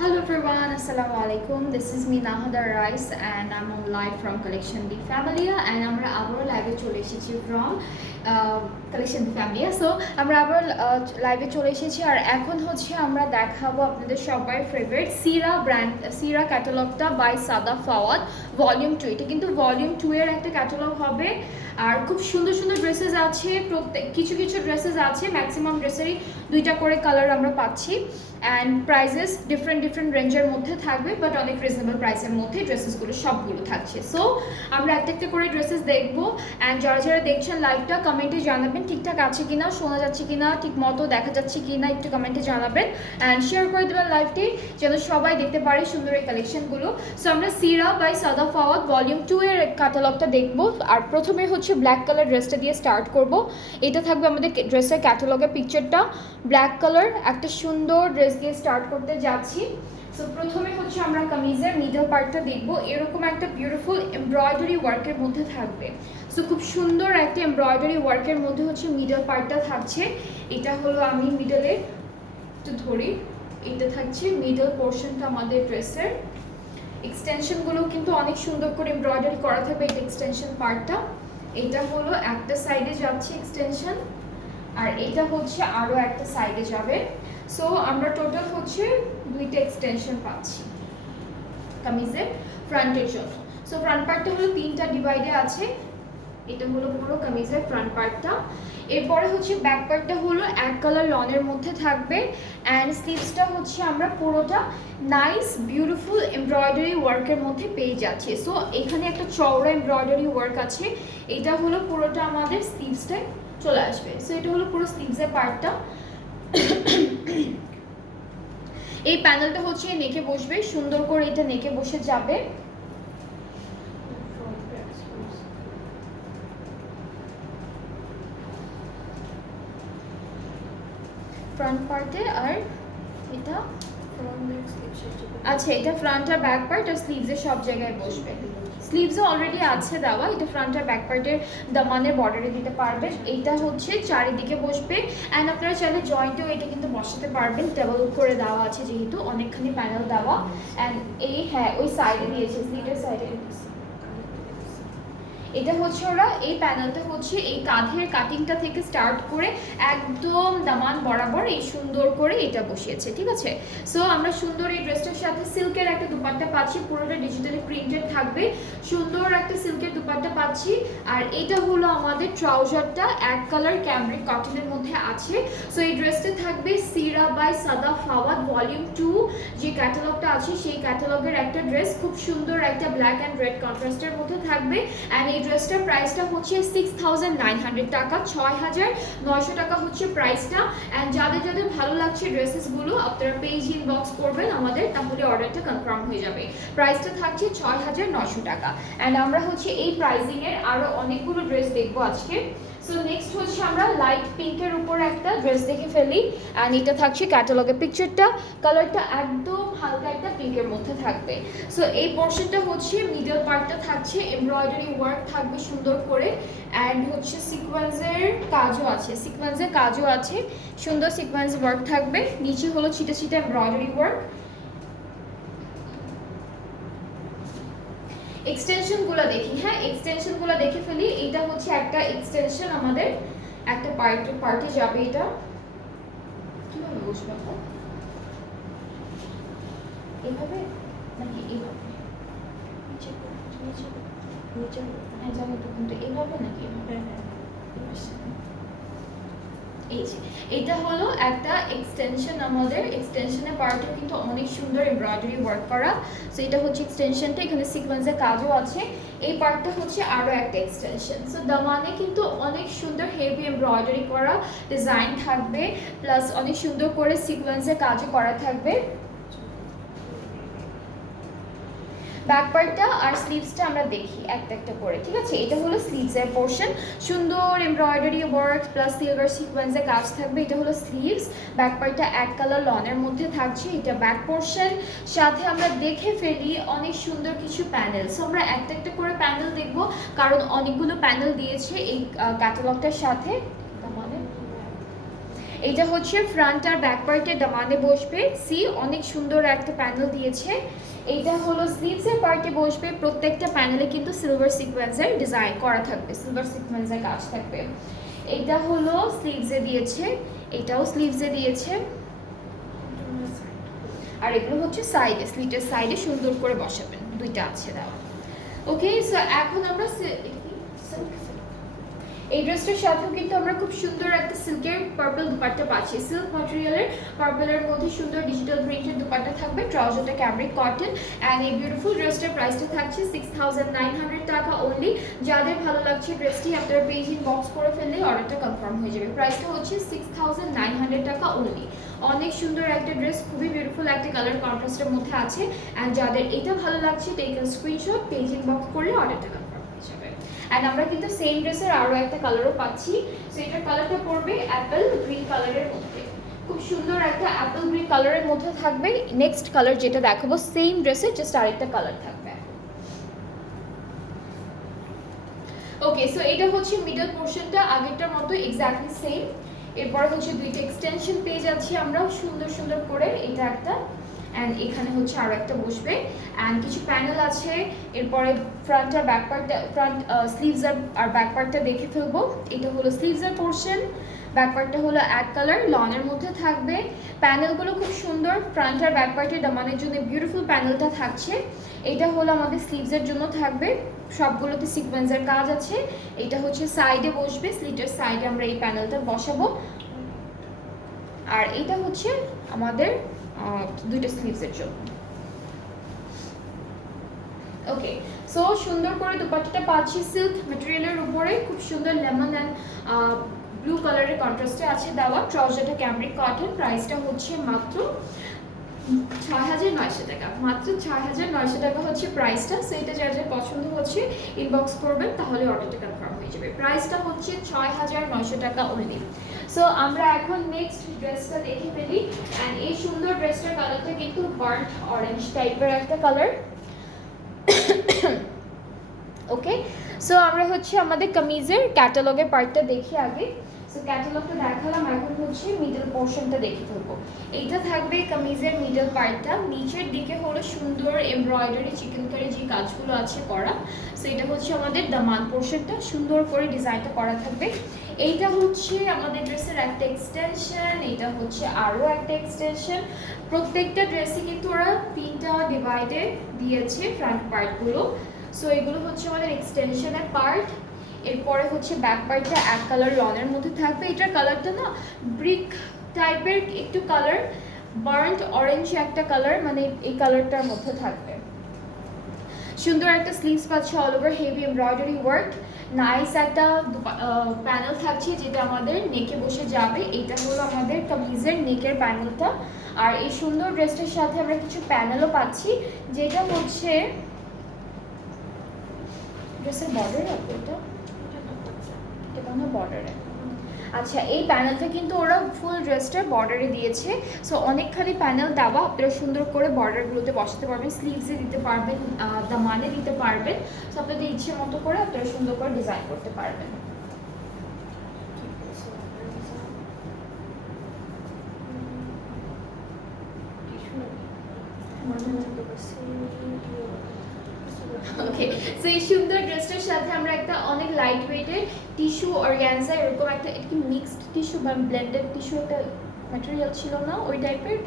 Hello everyone, Assalamu alaikum. This is me Nahada Rice and I'm on live from Collection the Familia and আমরা আবারও লাইভে চলে এসেছি from Collection the Familia. So আমরা আবার লাইভে চলে এসেছি আর এখন হচ্ছে আমরা দেখাবো আপনাদের সবার ফেভারিট সিরা ক্যাটালগটা বাই সাদা ফাওয়াদ ভলিউম 2। এটা কিন্তু ভলিউম 2 এর একটা ক্যাটালগ হবে আর খুব সুন্দর সুন্দর ড্রেসেস আছে। প্রত্যেক কিছু কিছু ড্রেসেস আছে, ম্যাক্সিমাম ড্রেসেরই দুইটা করে কালার আমরা পাচ্ছি অ্যান্ড প্রাইসেস ডিফারেন্ট রেঞ্জের মধ্যে থাকবে, বাট অনেক রিজনেবল প্রাইসের মধ্যে ড্রেসেসগুলো সবগুলো থাকছে। সো আমরা একটা একটা করে ড্রেসেস দেখবো অ্যান্ড যারা যারা দেখছেন লাইভটা কমেন্টে জানাবেন ঠিকঠাক আছে কিনা, শোনা যাচ্ছে কিনা, ঠিক মতো দেখা যাচ্ছে কিনা একটু কমেন্টে জানাবেন অ্যান্ড শেয়ার করে দেবেন লাইভটি যেন সবাই দেখতে পারে সুন্দর এই কালেকশনগুলো। সো আমরা সিরা বাই সাদা ফাওয়াদ ভলিউম 2 এর ক্যাটালগটা দেখবো আর প্রথমে হচ্ছে ব্ল্যাক কালার ড্রেসটা দিয়ে স্টার্ট করব। এটা থাকবে আমাদের ড্রেসের ক্যাটালগের পিকচারটা, ব্ল্যাক কালার একটা সুন্দর ড্রেস দিয়ে স্টার্ট করতে যাচ্ছি। সো প্রথমে হচ্ছে আমরা কামিজের মিডল পার্টটা দেখবো, এরকম একটা বিউটিফুল এমব্রয়ডারি ওয়ার্কের মধ্যে থাকবে। সো খুব সুন্দর একটা এমব্রয়ডারি ওয়ার্কের মধ্যে হচ্ছে মিডল পার্টটা থাকছে। এটা হলো আমি মিডলে একটু ধরি, এটা থাকছে মিডল পোর্শনটা আমাদের ড্রেসের। এক্সটেনশনগুলো কিন্তু অনেক সুন্দর করে এমব্রয়ডারি করা থাকবে এটা এক্সটেনশন পার্টটা। এটা হলো একটা সাইডে যাচ্ছে এক্সটেনশন আর এটা হচ্ছে আরও একটা সাইডে যাবে। সো আমরা টোটাল হচ্ছে দুইটা এক্সটেনশন পাচ্ছি কামিজের ফ্রন্টের জন্য। সো ফ্রন্ট পার্টটা হলো তিনটা ডিভাইডে আছে, এটা হলো পুরো কামিজের ফ্রন্ট পার্টটা। এরপরে হচ্ছে ব্যাক পার্টটা হলো এক কালার লনের মধ্যে থাকবে অ্যান্ড স্লিভসটা হচ্ছে আমরা পুরোটা নাইস বিউটিফুল এমব্রয়ডারি ওয়ার্কের মধ্যে পেয়ে যাচ্ছি। সো এখানে একটা চওড়া এমব্রয়ডারি ওয়ার্ক আছে, এটা হলো পুরোটা আমাদের স্লিভসটায় চলে আসবে। সো এটা হলো পুরো স্লিভসের পার্টটা। এই প্যানেলটা হচ্ছে নেকে বসবে, সুন্দর করে এটা নেকে বসে যাবে। ফ্রন্ট পার্টে আর এটা আচ্ছা, এটা ফ্রন্ট আর ব্যাক পার্ট আর স্লিভসের সব জায়গায় বসবে। স্লিভসও অলরেডি আছে দেওয়া, এটা ফ্রন্ট আর ব্যাক পার্টের দামানের বর্ডারে দিতে পারবেন। এইটা হচ্ছে চারিদিকে বসবে অ্যান্ড আপনারা চাইলে জয়েন্টেও এটা কিন্তু বসাতে পারবেন, টেবল করে দেওয়া আছে যেহেতু অনেকখানি প্যানেল দেওয়া। অ্যান্ড এই হ্যাঁ ওই সাইডে দিয়েছে, স্লিভের সাইডে এটা হচ্ছে ওরা এই প্যানেলটা হচ্ছে এই কাঁধের কাটিংটা থেকে স্টার্ট করে একদম দামান বরাবর এই সুন্দর করে এটা বসিয়েছে, ঠিক আছে। সো আমরা সুন্দর এই ড্রেসটার সাথে সিল্কের একটা দুপাট্টা পাচ্ছি, পুরোটা ডিজিটালি প্রিন্টেড থাকবে, সুন্দর একটা সিল্কের দুপাট্টা পাচ্ছি। আর এটা হলো আমাদের ট্রাউজারটা এক কালার ক্যামব্রিক কটনের মধ্যে আছে। সো এই ড্রেসটা থাকবে সিরা বাই সাদা ফাওয়াদ ভলিউম 2 যে ক্যাটালগটা আছে সেই ক্যাটালগের একটা ড্রেস, খুব সুন্দর একটা ব্ল্যাক অ্যান্ড রেড কন্ট্রাস্টের মধ্যে থাকবে। অ্যান্ড এই ড্রেসটার প্রাইসটা হচ্ছে 6900 টাকা, 6900 টাকা হচ্ছে প্রাইসটা। অ্যান্ড যাদের যাদের ভালো লাগছে ড্রেসেসগুলো আপনারা পেজ ইনবক্স করবেন আমাদের, তাহলে অর্ডারটা কনফার্ম হয়ে যাবে। প্রাইসটা থাকছে 6900 টাকা। অ্যান্ড আমরা হচ্ছে এই প্রাইসিংয়ের আরও অনেকগুলো ড্রেস দেখবো আজকে। সো নেক্সট হচ্ছে আমরা লাইট পিঙ্কের উপর একটা ড্রেস দেখে ফেলি অ্যান্ড এটা থাকছে ক্যাটালগের পিকচারটা, কালারটা একদম হালকা একটা পিঙ্কের মধ্যে থাকবে। সো এই পোর্শনটা হচ্ছে মিডল পার্টটা থাকছে এমব্রয়ডারি ওয়ার্ক থাকবে সুন্দর করে অ্যান্ড হচ্ছে সিকোয়েন্সের কাজও আছে, সিকোয়েন্সের কাজও আছে, সুন্দর সিকোয়েন্স ওয়ার্ক থাকবে। নিচে হলো ছিটা ছিটা এমব্রয়ডারি ওয়ার্ক। এক্সটেনশনগুলো দেখি, হ্যাঁ এক্সটেনশনগুলো দেখে ফেলি। এটা হচ্ছে একটা এক্সটেনশন আমাদের একটা পার্টে যাবে, এটা কিভাবে বসবে এভাবে নাকি এভাবে হ্যাঁ যাবে তো, কিন্তু এভাবে নাকি এই যে এটা হলো একটা এক্সটেনশন আমাদের, এক্সটেনশনের পার্টও কিন্তু অনেক সুন্দর এমব্রয়ডারি ওয়ার্ক করা। সো এটা হচ্ছে এক্সটেনশনটা, এখানে সিকোয়েন্সের কাজও আছে। এই পার্টটা হচ্ছে আরও একটা এক্সটেনশন। সো দামানে কিন্তু অনেক সুন্দর হেভি এমব্রয়ডারি করা ডিজাইন থাকবে, প্লাস অনেক সুন্দর করে সিকোয়েন্সের কাজও করা থাকবে। ব্যাক পার্টটা আর স্লিভসটা আমরা দেখি একটা একটা করে, ঠিক আছে। এটা হলো স্লিভসের পোর্শন, সুন্দর এমব্রয়ডারি ওয়ার্ক প্লাস সিলভার সিকোয়েন্সের কাজ থাকবে। এটা হলো স্লিভস, ব্যাক পার্টটা এক কালার লনের মধ্যে থাকছে, এটা ব্যাক পোর্শন। সাথে আমরা দেখে ফেলি অনেক সুন্দর কিছু প্যানেল। সো আমরা একটা একটা করে প্যানেল দেখবো কারণ অনেকগুলো প্যানেল দিয়েছে এই ক্যাটালগটার সাথে। মানে এটা হচ্ছে ফ্রন্ট আর ব্যাক পার্টের দামানে বসবে, সি অনেক সুন্দর একটা প্যানেল দিয়েছে। এইটা হলো স্লিভসের পার্টে বসবে, প্রত্যেকটা প্যানেলে কিন্তু সিলভার সিকোয়েন্সের ডিজাইন করা থাকবে, সিলভার সিকোয়েন্সের কাজ থাকবে। এটা হলো স্লিভসে দিয়েছে, এটাও স্লিভসে দিয়েছে, আর এগুলো হচ্ছে সাইডে, স্লিটের সাইডে সুন্দর করে বসাবেন, দুইটা আছে দেওয়া। ওকে, সো এখন আমরা এই ড্রেসটার সাথেও কিন্তু আমরা খুব সুন্দর একটা সিল্কের পার্পল দুপাট্টা পাচ্ছি, সিল্ক ম্যাটেরিয়ালের পার্পলের মধ্যে সুন্দর ডিজিটাল প্রিন্টের দুপাট্টা থাকবে, ট্রাউজারটা ক্যামব্রিক কটন, অ্যান্ড এই বিউটিফুল ড্রেসটার প্রাইসটা থাকছে 6900 টাকা অনলি। যাদের ভালো লাগছে ড্রেসটি আপনারা পেজ ইনবক্স করে ফেললে অর্ডারটা কনফার্ম হয়ে যাবে। প্রাইসটা হচ্ছে 6900 টাকা অনলি। অনেক সুন্দর একটা ড্রেস, খুবই বিউটিফুল একটা কালার কন্ট্রাস্টের মধ্যে আছে, অ্যান্ড যাদের এটা ভালো লাগছে take a screenshot, page inbox করলে অর্ডারটা কনফার্ম হয়ে যাবে। অ্যান্ড আমরা কিন্তু সেম ড্রেসের আরও একটা কালারও পাচ্ছি, সো এটার কালারটা পড়বে অ্যাপেল গ্রিন কালারের মধ্যে, খুব সুন্দর একটা অ্যাপেল গ্রিন কালারের মধ্যে থাকবে। নেক্সট কালার যেটা দেখাবো সেম ড্রেসের জাস্ট আরেকটা কালার থাকবে। ওকে, সো এটা হচ্ছে মিডল পোর্শনটা আগেরটার মতো এক্স্যাক্টলি সেম। এরপর হচ্ছে দুইটা এক্সটেনশন পেজ আছে আমরা সুন্দর সুন্দর করে, এটা একটা অ্যান্ড এখানে হচ্ছে আরও একটা বসবে, অ্যান্ড কিছু প্যানেল আছে। এরপরে ফ্রন্ট আর ব্যাক পার্টটা, ফ্রন্ট স্লিভস আর ব্যাক পার্টটা দেখে ফেলবো। এটা হলো স্লিভসের পোর্শন, ব্যাক পার্টটা হলো এক কালার লনের মধ্যে থাকবে। প্যানেলগুলো খুব সুন্দর, ফ্রন্ট আর ব্যাক পার্টের দামানের জন্য বিউটিফুল প্যানেলটা থাকছে। এটা হলো আমাদের স্লিভসের জন্য থাকবে, সবগুলোতে সিকোয়েন্সের কাজ আছে। এটা হচ্ছে সাইডে বসবে, স্লিটের সাইডে আমরা এই প্যানেলটা বসাবো, আর এটা হচ্ছে আমাদের দুইটা স্লিভসের জন্য। ওকে, সো সুন্দর করে দুপাট্টাটা পাচ্ছি সিল্ক ম্যাটেরিয়ালের উপরে, খুব সুন্দর লেমন অ্যান্ড ব্লু কালারের কন্ট্রাস্টে আছে দেওয়া। ট্রাউজারটা ক্যামব্রিক কটন, প্রাইসটা হচ্ছে মাত্র 6900 টাকা, মাত্র 6900 টাকা হচ্ছে প্রাইসটা। সো এটা যার যার পছন্দ হচ্ছে ইনবক্স করবেন, তাহলে অর্ডারটা কনফার্ম হয়ে যাবে। প্রাইসটা হচ্ছে 6900 টাকা অনলি। সো আমরা এখন নেক্সট ড্রেসটা দেখে ফেলি, অ্যান্ড এই সুন্দর ড্রেসটার কালারটা কিন্তু বার্ন্ট অরেঞ্জ টাইপের একটা কালার। ওকে, সো আমরা হচ্ছে আমাদের কামিজের ক্যাটালগের পার্টটা দেখি আগে। সো ক্যাটালগটা দেখালাম, এখন হচ্ছে মিডল পোর্শনটা দেখে ফেলবো। এইটা থাকবে কামিজের মিডল পার্টটা, নিচের দিকে হলো সুন্দর এমব্রয়ডারি চিকেনকারি যে কাজগুলো আছে করা। সো এটা হচ্ছে আমাদের দামান পোর্শনটা, সুন্দর করে ডিজাইনটা করা থাকবে। এইটা হচ্ছে আমাদের ড্রেসের একটা এক্সটেনশন, এটা হচ্ছে আরও একটা এক্সটেনশন। প্রত্যেকটা ড্রেসে কিন্তু ওরা তিনটা ডিভাইডে দিয়েছে ফ্রন্ট পার্টগুলো। সো এগুলো হচ্ছে আমাদের এক্সটেনশনের পার্ট। এরপরে হচ্ছে ব্যাক পার্টটা এক কালার লনের মধ্যে থাকবে। এটার কালারটা না ব্রিক টাইপের একটু কালার, বার্ন্ট অরেঞ্জ একটা কালার, মানে এই কালারটার মধ্যে থাকবে। সুন্দর একটা স্লিভস পাচ্ছে all over heavy embroidery work, nice একটা প্যানেল থাকছে যেটা আমাদের নেকে বসে যাবে। এটা হলো আমাদের কামিজের নেকের প্যানেলটা, আর এই সুন্দর ড্রেসটার সাথে আমরা কিছু প্যানেলও পাচ্ছি, যেটা হচ্ছে ড্রেসের বর্ডার আছে, এটা বর্ডারে। আচ্ছা, এই প্যানেলটা কিন্তু ওরা ফুল ড্রেসটার বর্ডারে দিয়েছে। সো অনেকখানি প্যানেল দেওয়া, আপনারা সুন্দর করে বর্ডারগুলোতে বসাতে পারবেন, স্লিভসে দিতে পারবেন, দামানে দিতে পারবেন। সো আপনাদের ইচ্ছে মতো করে আপনারা সুন্দর করে ডিজাইন করতে পারবেন। ওকে, সো এই সুন্দর ড্রেসটার সাথে আমরা একটা অনেক লাইট ওয়েটের টিস্যু অর্গানজা, এরকম একটা, এটা কি মিক্সড টিস্যু বা ব্লেন্ডেড টিস্যু একটা ম্যাটেরিয়াল ছিল না ওই টাইপের।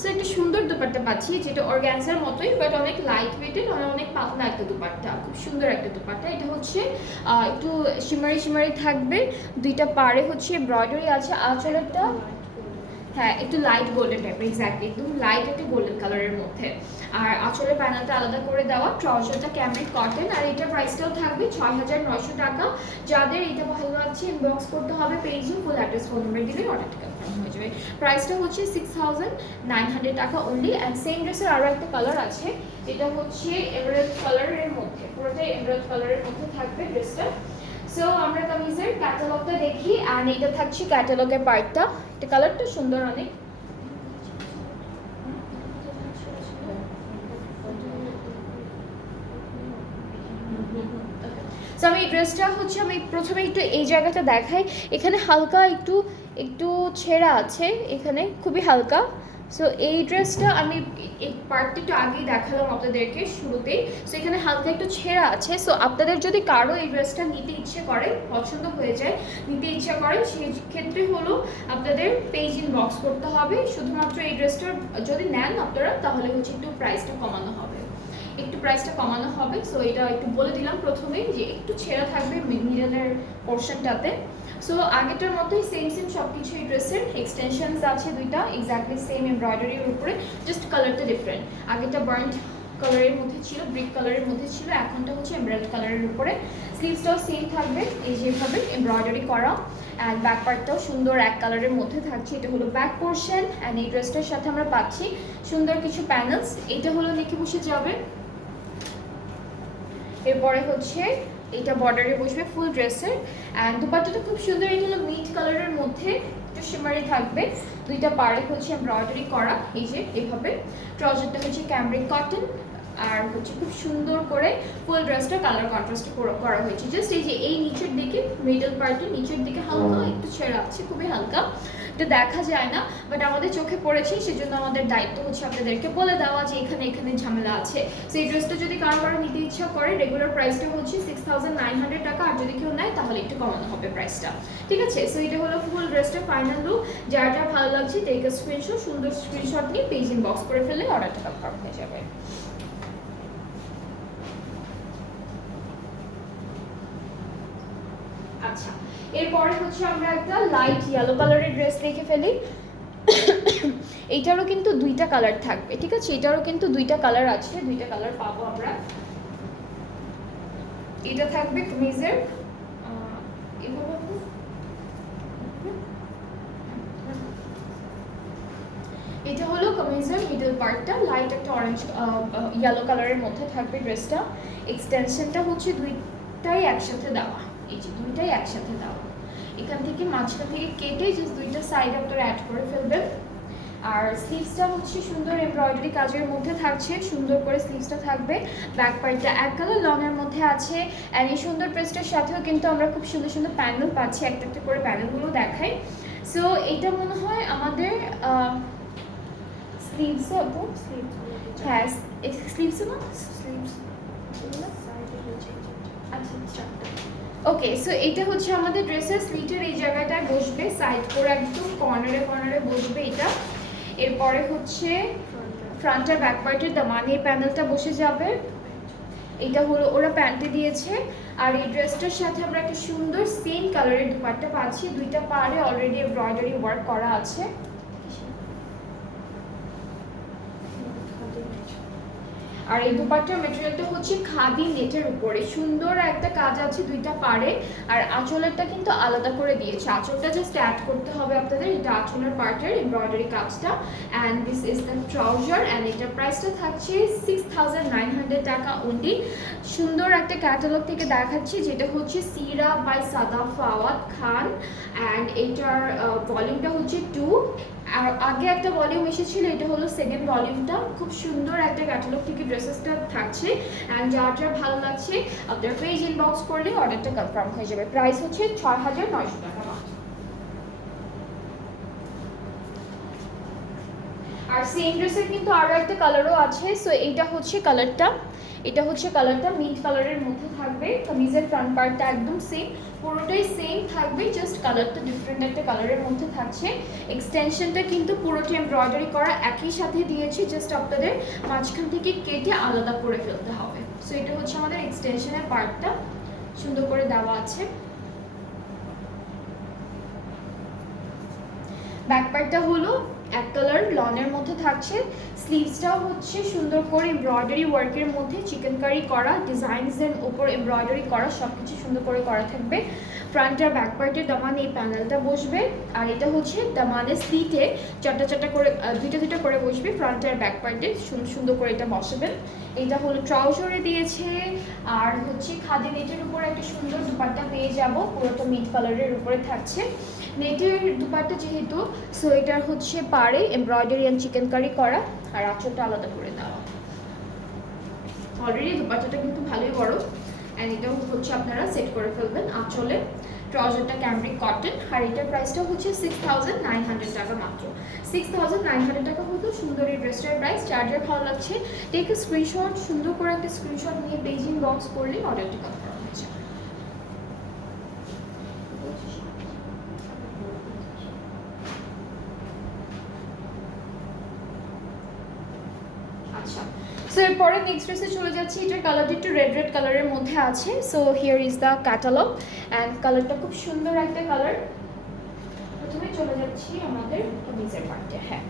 সো একটা সুন্দর দুপাট্টা পাচ্ছি যেটা অর্গানজার মতোই, বাট অনেক লাইট ওয়েটেড, অনেক পাতলা একটা দুপাট্টা, খুব সুন্দর একটা দুপাট্টা। এটা হচ্ছে একটু শিমারি শিমারি থাকবে, দুইটা পাড়ে হচ্ছে এমব্রয়ডারি আছে। আঁচলেরটা হ্যাঁ একটু লাইট গোল্ডেন টাইপের, এক্স্যাক্টলি একদম লাইট একটা গোল্ডেন কালারের মধ্যে। আর আঁচলের প্যানেলটা আলাদা করে দেওয়া, ট্রাউজারটা ক্যামব্রিক কটন, আর এটার প্রাইসটাও থাকবে 6900 টাকা। যাদের এটা ভালো লাগছে ইনবক্স করতে হবে পেজে, ফুল অ্যাড্রেস ফোন নাম্বার দিলে অর্ডারটা কনফার্ম হয়ে যাবে। প্রাইসটা হচ্ছে 6900 টাকা অনলি। অ্যান্ড সেম ড্রেসের আরও একটা কালার আছে, যেটা হচ্ছে এমরাল্ড কালারের মধ্যে, পুরোটাই এমরাল্ড কালারের মধ্যে থাকবে ড্রেসটা। সো আমরা কামিজের ক্যাটালগটা দেখি, অ্যান্ড এটা থাকছে ক্যাটালগের পার্টটা। এটা কালারটা সুন্দর অনেক। সো আমি এই ড্রেসটা হচ্ছে, আমি প্রথমে একটু এই জায়গাটা দেখাই, এখানে হালকা একটু একটু ছেঁড়া আছে এখানে, খুবই হালকা। সো এই ড্রেসটা আমি এই পার্টটা একটু আগেই দেখালাম আপনাদেরকে শুরুতেই। সো এখানে হালকা একটু ছেঁড়া আছে। সো আপনাদের যদি কারো এই ড্রেসটা নিতে ইচ্ছে করে, পছন্দ হয়ে যায়, নিতে ইচ্ছা করে, সেই ক্ষেত্রে হলো আপনাদের পেজ ইনবক্স করতে হবে। শুধুমাত্র এই ড্রেসটার যদি নেন আপনারা, তাহলে হচ্ছে একটু প্রাইসটা কমানো হবে, একটু প্রাইসটা কমানো হবে। সো এটা একটু বলে দিলাম প্রথমেই যে একটু ছেঁড়া থাকবে মিডলের পোর্শনটাতে। সো আগেটার মতোই সেম সব কিছু এই ড্রেসের। এক্সটেনশনস আছে দুইটা, এক্স্যাক্টলি সেম এমব্রয়ডারির উপরে, জাস্ট কালারটা ডিফারেন্ট। আগেটা বার্ন্ট কালারের মধ্যে ছিল, ব্রিক কালারের মধ্যে ছিল, এখনটা হচ্ছে এমব্রয়ডারি কালারের উপরে। স্লিভসটাও সেম থাকবে এই যেভাবে এমব্রয়ডারি করা, অ্যান্ড ব্যাক পার্টটাও সুন্দর এক কালারের মধ্যে থাকছে। এটা হলো ব্যাক পোর্শন, অ্যান্ড এই ড্রেসটার সাথে আমরা পাচ্ছি সুন্দর কিছু প্যানেলস। এটা হলো নেকে বসে যাবে। এরপরে হচ্ছে এটা বর্ডারে বসবে ফুল ড্রেসের, অ্যান্ড দুপাট্টাটা খুব সুন্দর। এটা হলো মিট কালারের মধ্যে, একটু শিমারি থাকবে। দুইটা পাড়ে হচ্ছে এমব্রয়ডারি করা এই যে এভাবে। ট্রাউজারটা হচ্ছে ক্যামব্রিক কটন, আর হচ্ছে খুব সুন্দর করে ফুল ড্রেসটা কালার কন্ট্রাস্ট করা হয়েছে। জাস্ট এই যে এই নিচের দিকে মিডল পার্টে নিচের দিকে হালকা একটু ছেঁড়া আছে, খুবই হালকা, এটা দেখা যায় না, বাট আমাদের চোখে পড়েছে, সেজন্য আমাদের দায়িত্ব হচ্ছে আপনাদেরকে বলে দেওয়া যে এখানে এখানে ঝামেলা আছে। সো এই ড্রেসটা যদি কারো নিতে ইচ্ছা করে, রেগুলার প্রাইসটা হচ্ছে 6900 টাকা, আর যদি কেউ নেয় তাহলে একটু কমানো হবে প্রাইসটা, ঠিক আছে? সো এটা হলো ফুল ড্রেসটা ফাইনাল লুক। যার যা ভালো লাগছে টেক আ স্ক্রিনশট, সুন্দর স্ক্রিনশট নিয়ে পেজ ইনবক্স করে ফেললে অর্ডারটা কনফার্ম হয়ে যাবে। আচ্ছা, এরপরে হচ্ছে আমরা একটা লাইট ইয়েলো কালারের ড্রেস দেখে ফেলি। এইটারও কিন্তু দুইটা কালার থাকবে, ঠিক আছে? এটারও কিন্তু দুইটা কালার আছে, দুইটা কালার পাবো আমরা। এটা থাকবে কামিজের এটা হলো কামিজের মিডল পার্টটা, লাইট একটা অরেঞ্জ ইয়েলো কালারের মধ্যে থাকবে ড্রেসটা। এক্সটেনশনটা হচ্ছে দুইটাই একসাথে দেওয়া, এই যে দুইটাই একসাথে দেওয়া। এখান থেকে মাঝখান থেকে কেটে জাস্ট দুইটা সাইড আপনারা অ্যাড করে ফেলবেন। আর স্লিভসটা হচ্ছে সুন্দর এমব্রয়ডারি কাজের মধ্যে থাকছে, সুন্দর করে স্লিভসটা থাকবে। ব্যাক পার্টটা এক কালার লংয়ের মধ্যে আছে, অ্যান্ড এই সুন্দর ড্রেসটার সাথেও কিন্তু আমরা খুব সুন্দর সুন্দর প্যানেল পাচ্ছি, একটা একটা করে প্যানেলগুলো দেখাই। সো এইটা মনে হয় আমাদের স্লিভসে, হ্যাঁ স্লিভসে না, স্লিভস, আচ্ছা আচ্ছা, ওকে। সো এটা হচ্ছে আমাদের ড্রেসের স্লিটের এই জায়গাটায় বসবে, সাইড করে একদম কর্নারে কর্নারে বসবে এটা। এরপরে হচ্ছে ফ্রন্ট আর ব্যাক পার্টের দামানের প্যানেলটা বসে যাবে। এটা হলো ওরা প্যান্টে দিয়েছে। আর এই ড্রেসটার সাথে আমরা একটা সুন্দর সেম কালারের দুপাট্টা পাচ্ছি, দুইটা পাড়ে অলরেডি এমব্রয়ডারি ওয়ার্ক করা আছে। আর এই দুপাট্টার মেটেরিয়ালটা হচ্ছে খাদি নেটের উপরে, সুন্দর একটা কাজ আছে দুইটা পাড়ে। আর আঁচলেরটা কিন্তু আলাদা করে দিয়েছে, আঁচলটা জাস্ট অ্যাড করতে হবে আপনাদের। এটা আঁচলের পার্টের এমব্রয়ডারি কাজটা, and this is the trouser, and এটার প্রাইসটা থাকছে 6900 টাকা অনলি। সুন্দর একটা ক্যাটালগ থেকে দেখাচ্ছি, যেটা হচ্ছে সিরা বাই সাদা ফাওয়াদ খান, অ্যান্ড এটার ভলিউমটা হচ্ছে 2। আর আগে একটা ভলিউম এসেছিল, এটা হলো সেকেন্ড ভলিউমটা। খুব সুন্দর একটা ক্যাটালগ থেকে ড্রেসেসটা থাকছে, অ্যান্ড যার যার ভালো লাগছে আপনার পেজ ইনবক্স করলে অর্ডারটা কনফার্ম হয়ে যাবে। প্রাইস হচ্ছে 6900 টাকা মাত্র। আর সেম ড্রেসের কিন্তু আরও একটা কালারও আছে। সো এইটা হচ্ছে কালারটা, এটা হচ্ছে কালারটা মিন্ট কালারের মধ্যে থাকবে। কামিজের ফ্রন্ট পার্টটা একদম সেম, পুরোটাই সেম থাকবে, জাস্ট কালারটা ডিফারেন্ট একটা কালারের মধ্যে থাকছে। এক্সটেনশনটা কিন্তু পুরোটা এমব্রয়ডারি করা একই সাথে দিয়েছে, জাস্ট আপনাদের মাঝখান থেকে কেটে আলাদা করে ফেলতে হবে। সো এটা হচ্ছে আমাদের এক্সটেনশনের পার্টটা, সুন্দর করে দেওয়া আছে। ব্যাক পার্টটা হলো এক কালার লনের মধ্যে থাকছে। স্লিভসটাও হচ্ছে সুন্দর করে এমব্রয়ডারি ওয়ার্কের মধ্যে চিকেনকারি করা, ডিজাইনসের উপর এমব্রয়ডারি করা, সব কিছু সুন্দর করে করা থাকবে। ফ্রন্ট আর ব্যাক পার্টের দামানে এই প্যানেলটা বসবে। আর এটা হচ্ছে দামানের স্লিটে চারটা চারটা করে দুইটা দুইটা করে বসবে ফ্রন্ট আর ব্যাক পার্টে, সুন্দর করে এটা বসাবেন। এটা হলো ট্রাউজারে দিয়েছে, আর হচ্ছে খাদি নেটের উপর একটা সুন্দর দুপাট্টা পেয়ে যাব, পুরোটা মিড কালারের উপরে থাকছে। নেটের দুপাট্টা যেহেতু, সো এটার হচ্ছে পাড়ে এমব্রয়ডারি অ্যান্ড চিকেনকারি করা, আর আঁচলটা আলাদা করে দেওয়া। অলরেডি দুপাট্টাটা কিন্তু ভালোই বড়, অ্যান্ড এটাও হচ্ছে আপনারা সেট করে ফেলবেন আঁচলে। ট্রাউজারটা ক্যামব্রিক কটন, আর এটার প্রাইসটা হচ্ছে 6,900 টাকা মাত্র। 6,900 টাকা হতো সুন্দর এই ড্রেসটার প্রাইস। যার যার ভালো লাগছে টেক এ স্ক্রিনশট, সুন্দর করে একটা স্ক্রিনশট নিয়ে পেজিং বক্স করলে অর্ডারটি কনফার্ম হচ্ছে। আচ্ছা, সো এরপরে নেক্সট ড্রেসে চলে যাচ্ছি। এটার কালারটা একটু রেড কালারের মধ্যে আছে। So here is the catalogue and কালারটা খুব সুন্দর একটা কালার। প্রথমে চলে যাচ্ছি আমাদের কামিজের পার্টে। হ্যাঁ,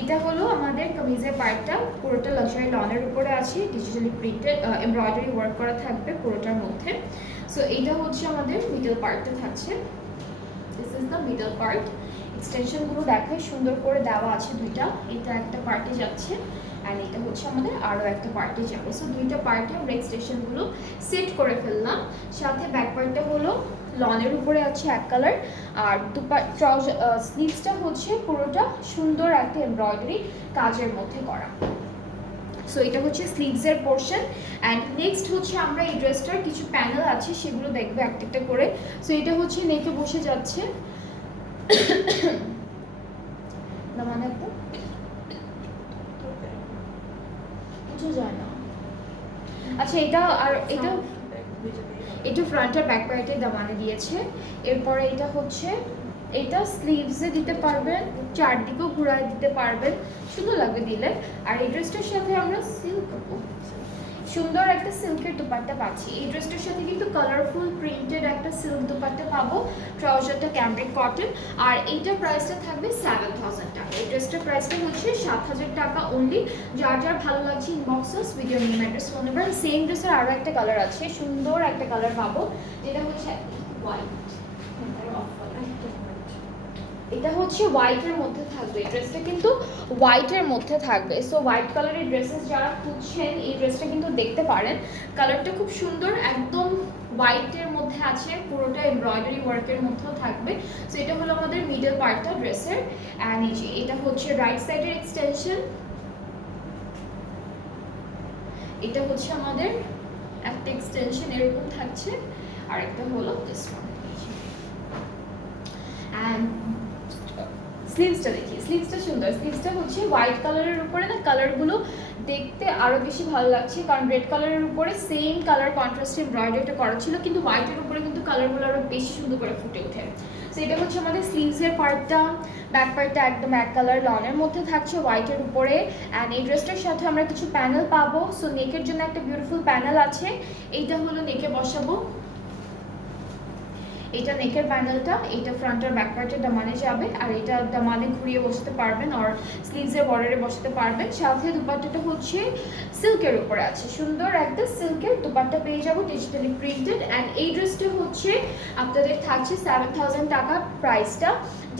এটা হলো আমাদের কামিজের পার্টটা, পুরোটা লাক্সারি লনের উপরে আছে, ডিজিটালি প্রিন্টেড এমব্রয়ডারি ওয়ার্ক করা থাকবে পুরোটার মধ্যে। সো এইটা হচ্ছে আমাদের মিডল পার্টটা থাকছে। This is the middle part. এক্সটেনশনগুলো দেখায় সুন্দর করে দেওয়া আছে দুইটা, এটা একটা পার্টে যাচ্ছে অ্যান্ড এটা হচ্ছে আমাদের আরও একটা পার্টে যাবে। সো দুইটা পার্টে আমরা এক্সটেনশনগুলো সেট করে ফেললাম। সাথে ব্যাক পার্টটা হলো লনের উপরে আছে এক কালার, আর স্লিভসটা হচ্ছে পুরোটা সুন্দর একটা এমব্রয়ডারি কাজের মধ্যে করা। সো এটা হচ্ছে স্লিভসের পোর্শন। অ্যান্ড নেক্সট হচ্ছে আমরা এই ড্রেসটার কিছু প্যানেল আছে সেগুলো দেখবো একটা একটা করে। সো এটা হচ্ছে নেকে বসে যাচ্ছে, মানে যায় না। আচ্ছা, এটা আর এটা ফ্রন্ট আর ব্যাক পার্টে দামানে দিয়েছে। এরপরে এটা হচ্ছে, এটা স্লিভসে দিতে পারবেন, চারদিকেও ঘুরায় দিতে পারবেন, সুন্দর লাগবে দিলে। আর এই ড্রেসটার সাথে আমরা সুন্দর একটা সিল্কের দুপাট্টা পাচ্ছি। এই ড্রেসটার সাথে কিন্তু কালারফুল প্রিন্টেড একটা সিল্ক দুপাট্টা পাবো, ট্রাউজারটা ক্যামব্রিক কটন, আর এইটার প্রাইসটা থাকবে 7,000 টাকা। এই ড্রেসটার প্রাইসটা হচ্ছে 7,000 টাকা অনলি। যার যার ভালো লাগছে inboxes video name address phone number. Same ড্রেসের আরও একটা কালার আছে, সুন্দর একটা কালার পাবো যেটা হচ্ছে হোয়াইট। এটা হচ্ছে হোয়াইটের মধ্যে থাকবে, ড্রেসটা কিন্তু হোয়াইটের মধ্যে থাকবে। সো হোয়াইট কালারের ড্রেসেস যারা খুঁজছেন এই ড্রেসটা কিন্তু দেখতে পারেন। কালারটা খুব সুন্দর, একদম হোয়াইটের মধ্যে আছে, পুরোটা এমব্রয়ডারি ওয়ার্কের মধ্যেও থাকবে। সো এটা হলো আমাদের মিডল পার্টটা ড্রেসের। অ্যান্ড এই যে এটা হচ্ছে রাইট সাইডের এক্সটেনশন, এটা হচ্ছে আমাদের একটা এক্সটেনশন এরকম থাকছে, আর একটা হলো দিস ওয়ান। অ্যান্ড স্লিভসটা দেখি, স্লিভসটা সুন্দর। স্লিভসটা হচ্ছে হোয়াইট কালারের উপরে না, কালারগুলো দেখতে আরও বেশি ভালো লাগছে, কারণ রেড কালারের উপরে সেম কালার কন্ট্রাস্ট এমব্রয়ডারিটা করা ছিল, কিন্তু হোয়াইটের উপরে কিন্তু কালারগুলো আরও বেশি সুন্দর করে ফুটে ওঠে। সো এটা হচ্ছে আমাদের স্লিভসের পার্টটা। ব্যাক পার্টটা একদম এক কালার লনের মধ্যে থাকছে হোয়াইটের উপরে। অ্যান্ড এই ড্রেসটার সাথে আমরা কিছু প্যানেল পাবো। সো নেকের জন্য একটা বিউটিফুল প্যানেল আছে, এইটা হলো নেকে বসাবো। এটা নেকের প্যানেলটা, এইটা ফ্রন্ট আর ব্যাক পার্টের দামানে যাবে, আর এটা দামানে ঘুরিয়ে বসতে পারবেন আর স্লিভসের বর্ডারে বসতে পারবেন। সাথে দুপাট্টাটা হচ্ছে সিল্কের উপরে আছে, সুন্দর একটা সিল্কের দুপাট্টা পেয়ে যাবো, ডিজিটালি প্রিন্টেড। অ্যান্ড এই ড্রেসটা হচ্ছে আপনাদের থাকছে 7,000 টাকা প্রাইসটা।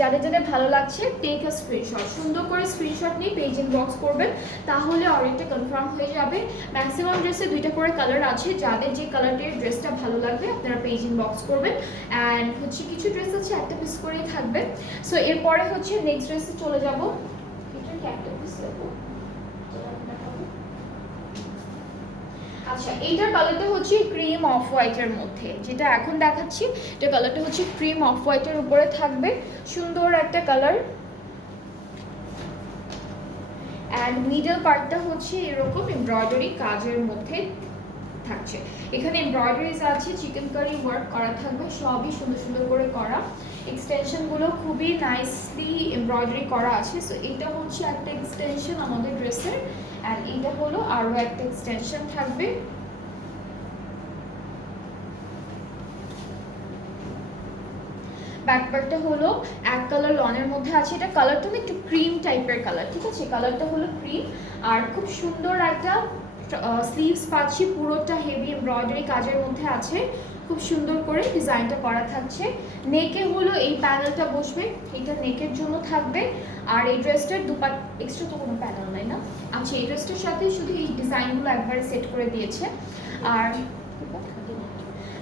যাদের যাদের ভালো লাগছে টেক আ স্ক্রিনশট, সুন্দর করে স্ক্রিনশট নিয়ে পেজ ইনবক্স করবেন, তাহলে অর্ডারটা কনফার্ম হয়ে যাবে। ম্যাক্সিমাম ড্রেসে দুইটা করে কালার আছে, যাদের যে কালারটির ড্রেসটা ভালো লাগবে আপনারা পেজ ইনবক্স করবেন। অ্যান্ড হচ্ছে কিছু ড্রেস আছে একটা পিস করেই থাকবে। সো এরপরে হচ্ছে নেক্সট ড্রেসে চলে যাবো। এটার কি একটা পিস দেবো? আচ্ছা, এইটার কালারটা হচ্ছে ক্রিম অফ হোয়াইটের মধ্যে, যেটা এখন দেখাচ্ছি এটা কালারটা হচ্ছে ক্রিম অফ হোয়াইটের উপরে থাকবে, সুন্দর একটা কালার। অ্যান্ড মিডল পার্টটা হচ্ছে এরকম এমব্রয়ডারি কাজের মধ্যে থাকছে। এখানে এমব্রয়ডারিজ আছে, চিকেন কারি ওয়ার্ক করা থাকবে, সবই সুন্দর সুন্দর করে করা। এক্সটেনশনগুলো খুবই নাইসলি এমব্রয়ডারি করা আছে। সো এটা হচ্ছে একটা এক্সটেনশন আমাদের ড্রেসের, অ্যান্ড এইটা হলো আরও একটা এক্সটেনশন থাকবে। ব্যাক পার্টটা হলো এক কালার লনের মধ্যে আছে, এটা কালারটা না একটু ক্রিম টাইপের কালার, ঠিক আছে? কালারটা হলো ক্রিম, আর খুব সুন্দর একটা স্লিভস পাচ্ছি, পুরোটা হেভি এমব্রয়ডারি কাজের মধ্যে আছে, খুব সুন্দর করে ডিজাইনটা করা থাকছে। নেকে হলো এই প্যানেলটা বসবে, এটা নেকের জন্য থাকবে। আর এই ড্রেসটার এক্সট্রা তো কোনো প্যানেল নাই না। আচ্ছা, এই ড্রেসটার সাথে শুধু এই ডিজাইনগুলো একবারে সেট করে দিয়েছে। আর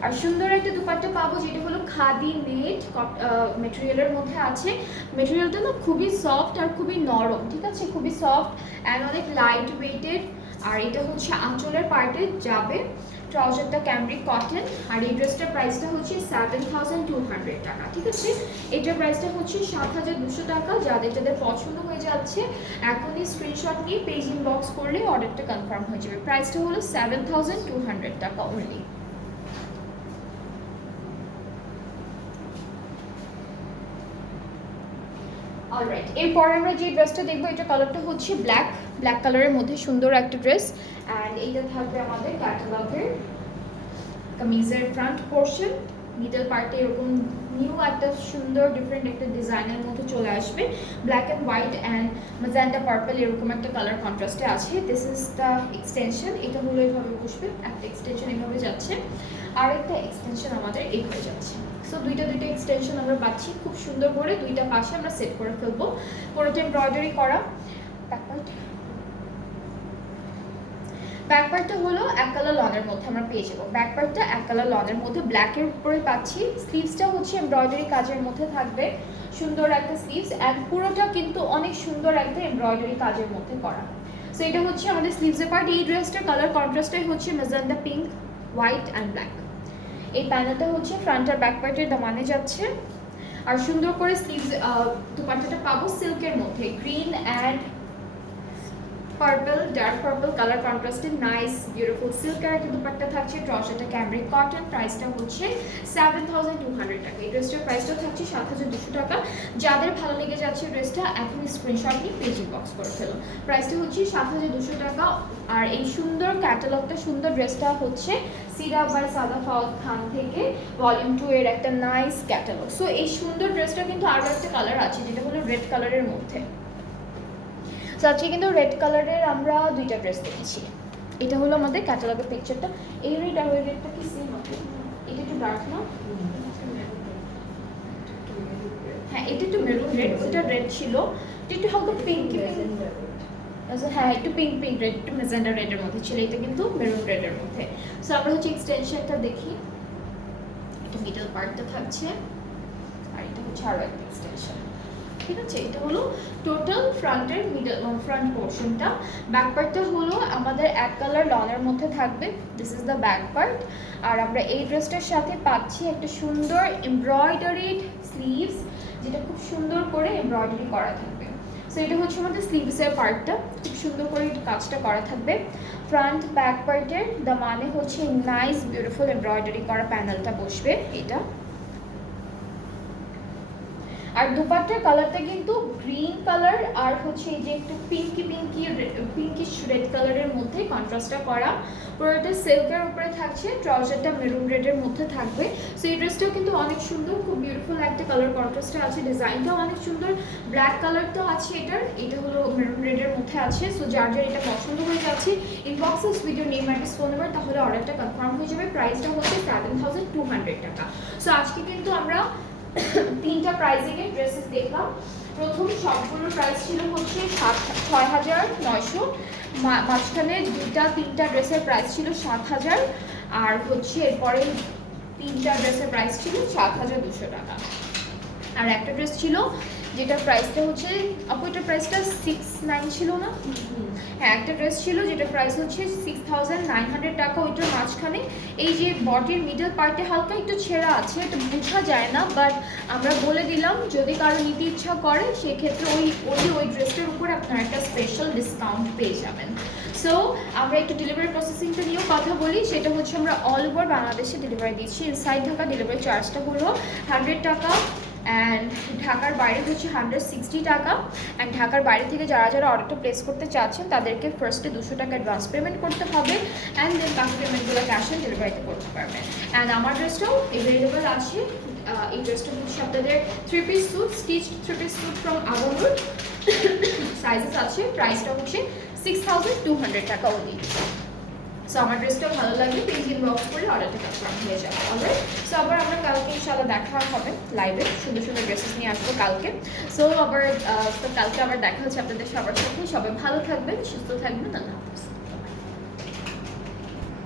আর সুন্দর একটা দুপাট্টা পাবো যেটা হলো খাদি নেট মেটেরিয়ালের মধ্যে আছে। মেটেরিয়ালটা না খুবই সফট আর খুবই নরম, ঠিক আছে, খুবই সফট অ্যান্ড অনেক লাইট ওয়েটেড। আর এটা হচ্ছে আঁচলের পার্টে যাবে। ট্রাউজারটা ক্যামব্রিক কটন। আর এই ড্রেসটার প্রাইসটা হচ্ছে 7200 টাকা, ঠিক আছে। এটার প্রাইসটা হচ্ছে 7200 টাকা। যাদের যাদের পছন্দ হয়ে যাচ্ছে এখনই স্ক্রিনশট নিয়ে পেজ ইনবক্স করলে অর্ডারটা কনফার্ম হয়ে যাবে। প্রাইসটা হলো 7200 টাকা অনলি। অলরাইট, এরপর আমরা যে ড্রেসটা দেখবো এটা কালারটা হচ্ছে ব্ল্যাক কালারের মধ্যে সুন্দর একটা ড্রেস। অ্যান্ড এইটা থাকবে আমাদের ক্যাটালগের কামিজের ফ্রন্ট পোর্শন। মিডল পার্টে এরকম নিউ একটা সুন্দর ডিফারেন্ট একটা ডিজাইনের মতো চলে আসবে। Black and white and magenta purple এরকম একটা কালার কন্ট্রাস্টে আছে। This is the extension. এটা হলো এইভাবে বসবে, একটা এক্সটেনশন এইভাবে যাচ্ছে, আর একটা এক্সটেনশন আমাদের এইভাবে যাচ্ছে। সো দুইটা এক্সটেনশন আমরা পাচ্ছি খুব সুন্দর করে। দুইটা পাশে আমরা সেট করে ফেলবো, পুরোটা এমব্রয়ডারি করা। ব্যাক পার্টটা হলো এক কালার লনের মধ্যে আমরা পেয়ে যাবো। ব্যাক পার্টটা এক কালার লনের মধ্যে ব্ল্যাকের উপরে পাচ্ছি। স্লিভসটা হচ্ছে এমব্রয়ডারি কাজের মধ্যে থাকবে, সুন্দর একটা স্লিভস অ্যান্ড পুরোটা কিন্তু অনেক সুন্দর একটা এমব্রয়ডারি কাজের মধ্যে করা। সো এটা হচ্ছে আমাদের স্লিভসের পার্ট। এই ড্রেসটার কালার কন্ট্রাস্টটাই হচ্ছে magenta pink, white and black. এই প্যানেলটা হচ্ছে ফ্রন্ট আর ব্যাক পার্টের দামানে যাচ্ছে। আর সুন্দর করে স্লিভস দুপাট্টাটা পাবো সিল্কের মধ্যে, green and purple, dark purple colour কন্ট্রাস্টে নাইস বিউটিফুল সিল্কের একটা দুপাট্টা থাকছে। ট্রাউজারটা ক্যামব্রিক কটন। প্রাইসটা হচ্ছে 7200 টাকা। এই ড্রেসটার প্রাইসটা থাকছে 7200 টাকা। যাদের ভালো লেগে যাচ্ছে ড্রেসটা এখন স্ক্রিনশট নিয়ে পেজ ইনবক্স করে ফেলো। প্রাইসটা হচ্ছে 7200 টাকা। আর এই সুন্দর ক্যাটালগটা, সুন্দর ড্রেসটা হচ্ছে সিরাপ বাই সাদা ফাওয়াদ খান থেকে ভলিউম 2 এর একটা নাইস ক্যাটালগ। সো এই সুন্দর ড্রেসটা কিন্তু আরও একটা কালার আছে যেটা হলো রেড কালারের মধ্যে। সো আজকে কিন্তু রেড কালারের আমরা দুইটা ড্রেস দেখেছি। এটা হলো আমাদের ক্যাটালগের পিকচারটা। এই রেড আর ওই রেডটা কি সেম হবে? এটা একটু ডার্ক না? হ্যাঁ, এটা একটু মেরুন রেড, ওটা রেড ছিল, এটা একটু হালকা পিঙ্ক। হ্যাঁ, একটু পিঙ্ক রেড, একটু ম্যাজেন্টা রেডের মধ্যে ছিল। এটা কিন্তু মেরুন রেডের মধ্যে। সো আমরা হচ্ছে এক্সটেনশনটা দেখি। এটা মিডল পার্টটা থাকছে আর এটা হচ্ছে আরও একটা এক্সটেনশন, ঠিক আছে। এটা হলো টোটাল ফ্রন্টের ফ্রন্ট পোর্শনটা। ব্যাক পার্টটা হলো আমাদের এক কালার লনের মধ্যে থাকবে। This is the back part. আর আমরা এই ড্রেসটার সাথে পাচ্ছি একটা সুন্দর এমব্রয়ডারিড স্লিভস, যেটা খুব সুন্দর করে এমব্রয়ডারি করা থাকবে। সো এটা হচ্ছে আমাদের স্লিভসের পার্টটা, খুব সুন্দর করে কাজটা করা থাকবে। ফ্রন্ট ব্যাক পার্টের দামানে হচ্ছে নাইস বিউটিফুল এমব্রয়ডারি করা প্যানেলটা বসবে এটা। আর দুপাট্টার কালারটা কিন্তু গ্রিন কালার আর হচ্ছে এই যে একটু পিঙ্কিশ রেড কালারের মধ্যে কন্ট্রাস্টটা করা। পুরোটা সিল্কের উপরে থাকছে, ট্রাউজারটা মেরুন রেডের মধ্যে থাকবে। সো এই ড্রেসটাও কিন্তু অনেক সুন্দর, খুব বিউটিফুল একটা কালার কন্ট্রাস্টে আছে। ডিজাইনটাও অনেক সুন্দর। ব্ল্যাক কালারটাও আছে এটার, এটা হলো মেরুন রেডের মধ্যে আছে। সো যার এটা পছন্দ হয়ে যাচ্ছে ইনবক্সে video name address phone number, তাহলে অর্ডারটা কনফার্ম হয়ে যাবে। প্রাইসটা হচ্ছে 7200 টাকা। সো আজকে কিন্তু আমরা তিনটা প্রাইসিং এর ড্রেসেস দেখলাম। প্রথম সবগুলোর প্রাইস ছিল হচ্ছে 6900, মাঝখানে তিনটা ড্রেসের প্রাইস ছিল 7000, আর হচ্ছে এরপরে তিনটা ড্রেসের প্রাইস ছিল 7200 টাকা। আর একটা ড্রেস ছিল যেটার প্রাইসটা হচ্ছে এটার প্রাইসটা 69 ছিল না? হ্যাঁ, একটা ড্রেস ছিল যেটার প্রাইস হচ্ছে 6900 টাকা। ওইটার মাঝখানে এই যে বডির মিডল পার্টে হালকা একটু ছেঁড়া আছে, এটা বোঝা যায় না, বাট আমরা বলে দিলাম যদি কারো নিতে ইচ্ছা করে সেক্ষেত্রে ওই ড্রেসটার উপর আপনারা একটা স্পেশাল ডিসকাউন্ট পেয়ে যাবেন। সো আমরা একটু ডেলিভারি প্রসেসিংটা নিয়েও কথা বলি। সেটা হচ্ছে আমরা অল ওভার বাংলাদেশে ডেলিভারি দিচ্ছি। ইনসাইড ঢাকা ডেলিভারি চার্জটা হলো 100 টাকা অ্যান্ড ঢাকার বাইরে হচ্ছে 160 টাকা। অ্যান্ড ঢাকার বাইরে থেকে যারা অর্ডারটা প্লেস করতে চাচ্ছেন তাদেরকে ফার্স্টে 200 টাকা অ্যাডভান্স পেমেন্ট করতে হবে অ্যান্ড দেন বাকি পেমেন্টগুলো ক্যাশ অন ডেলিভারিতে করতে পারবেন। অ্যান্ড আমার ড্রেসটাও অ্যাভেলেবেল আছে। এই ড্রেসটা হচ্ছে আপনাদের 3 piece suit, stitched 3 piece suit from আবানুর, সাইজেস আছে। প্রাইসটা হচ্ছে 6200 টাকা অনলি। সো আমার ড্রেসটা ভালো লাগবে, পেজ ইনবক্স করে অর্ডারটা কনফার্ম হয়ে যাবে। অলরাইট, সো আবার আমরা কালকে ইনশাআল্লাহ দেখা হবে লাইভে, সুন্দর সুন্দর ড্রেসেস নিয়ে আসবো কালকে। সো কালকে আবার দেখা হচ্ছে আপনাদের সবার সাথে। সবাই ভালো থাকবেন, সুস্থ থাকবেন। আল্লাহ হাফেজ।